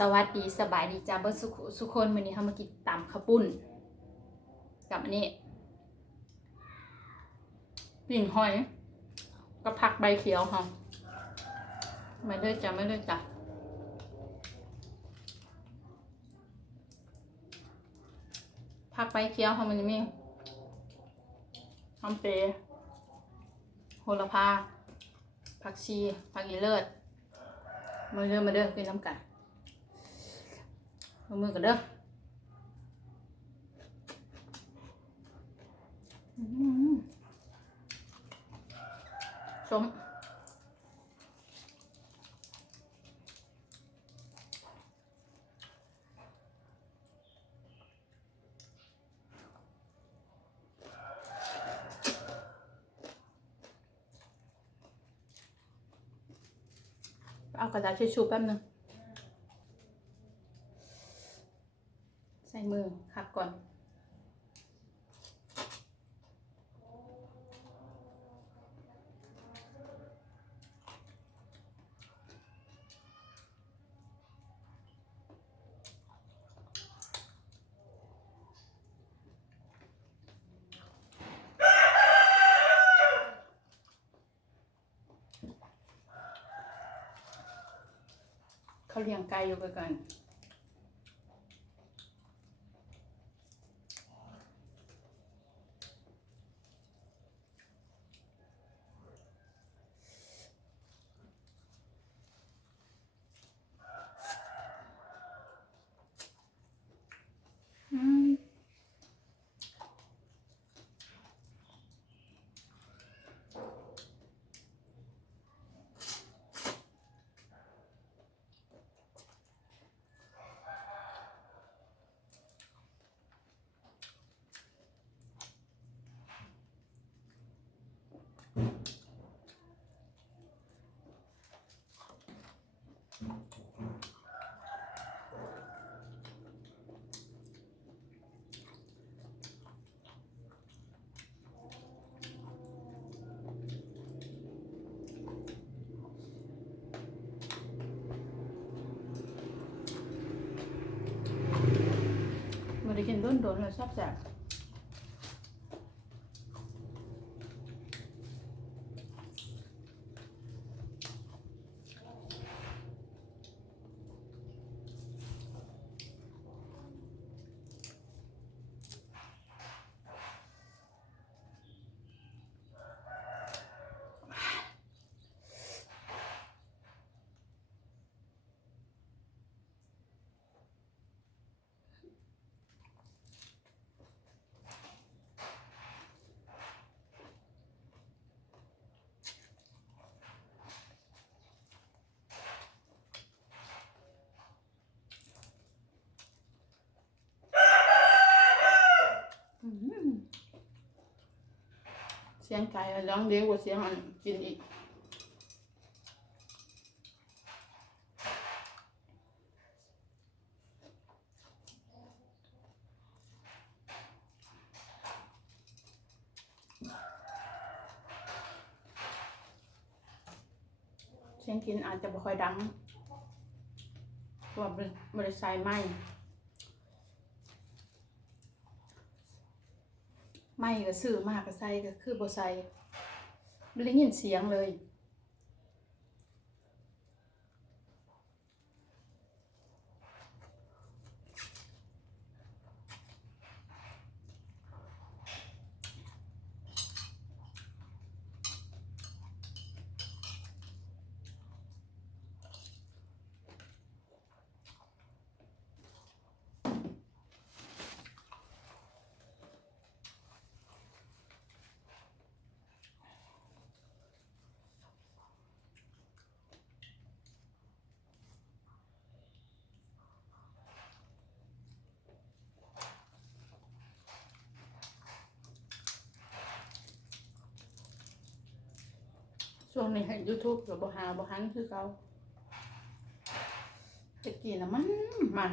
สวัสดีสบายดีจ้าเบิร์สุคนวันนี้เขามากินตำข้าวปุ้นกับอันนี้ปิ่งหอยก็ผักใบเขียวค่ะไม่ได้จ้ะไม่ได้จ้ะผักใบเขียวค่ะมันจะมีหอมเปรย์โหระพาผักชีผักอีเลิศมาเด้อกินน้ำกันมือกันเด้อส้มเอากระดาษทิชชู่แป๊บนึงใส่มือขัดก่อนเขาเลี้ยงไก่อยู่กันมาได้กินโดนเลยชอบแสบเสียงไก่ร้องเลี้ยงกว่าเสียงอันกินอีกเสียงกินอาจจะไม่ค่อยดังเพราะว่าบริษัทไม่ก็ซื้อมากก็ใส่ก็คือบ่ใส่ไม่ได้ยินเสียงเลยช่วงนี้ให้ YouTube กับบ่หันคือเก่าจะกินแล้วมัน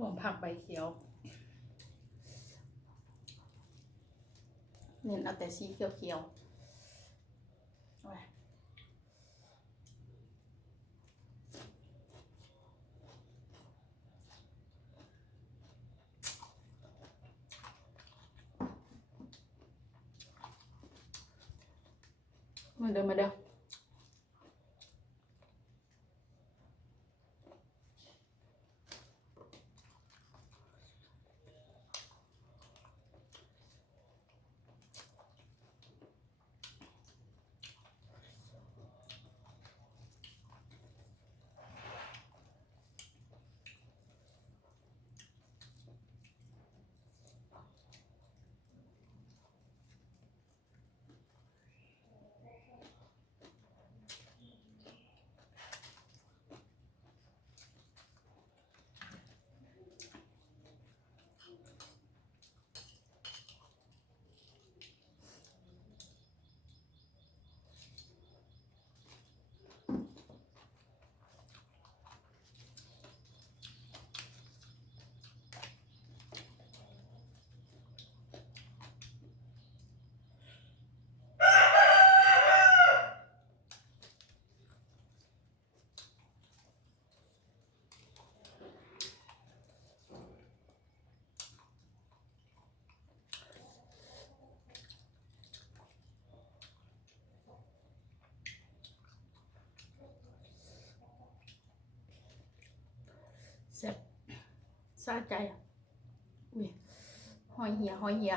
รวมผักใบเขียวเน้นเอาแต่สีเขียวๆเอาไว้มาเด้อมาเด้อแซ่บสะใจอุ้ยหอยเหี่ยหอยเหี่ย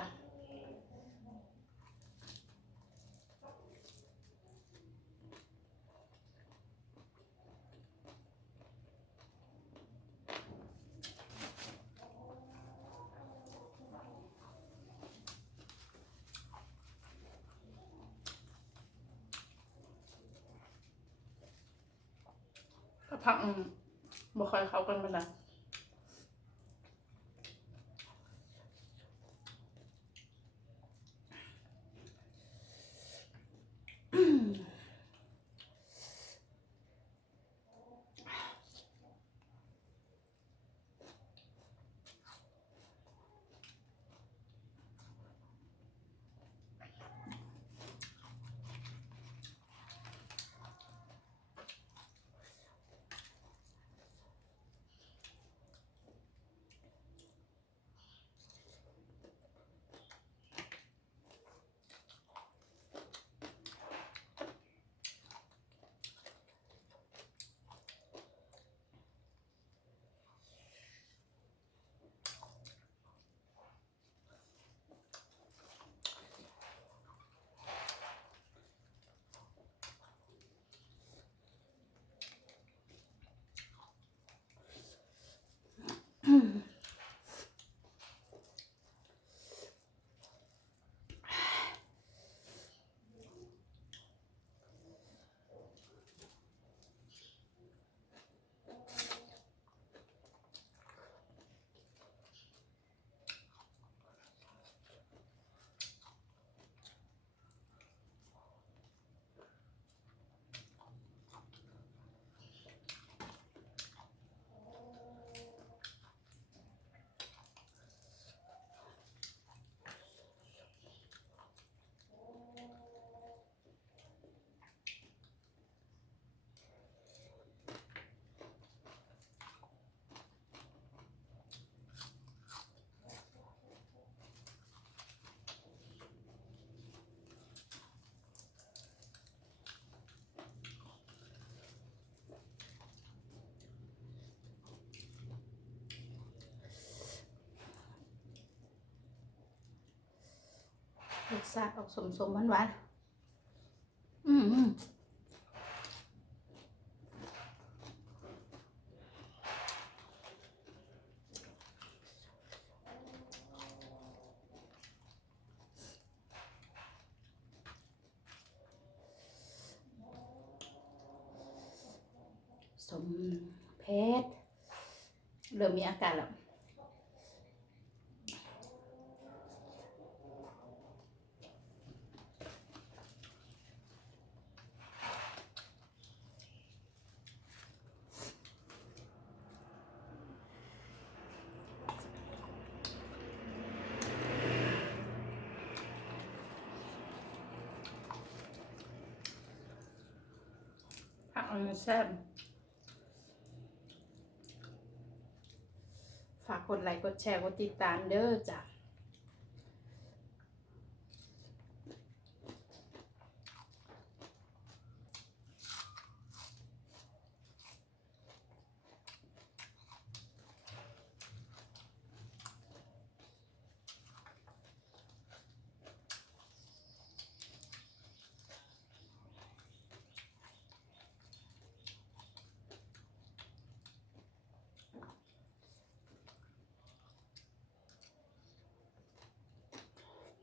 ก็ผักบ่ค่อยเข้ากันปานใดรสชาติออกสมๆหวานๆสมเผ็ดเริ่มมีอาการแล้ว แซ่บฝากกดไลค์กดแชร์กดติดตามเด้อจ้ะ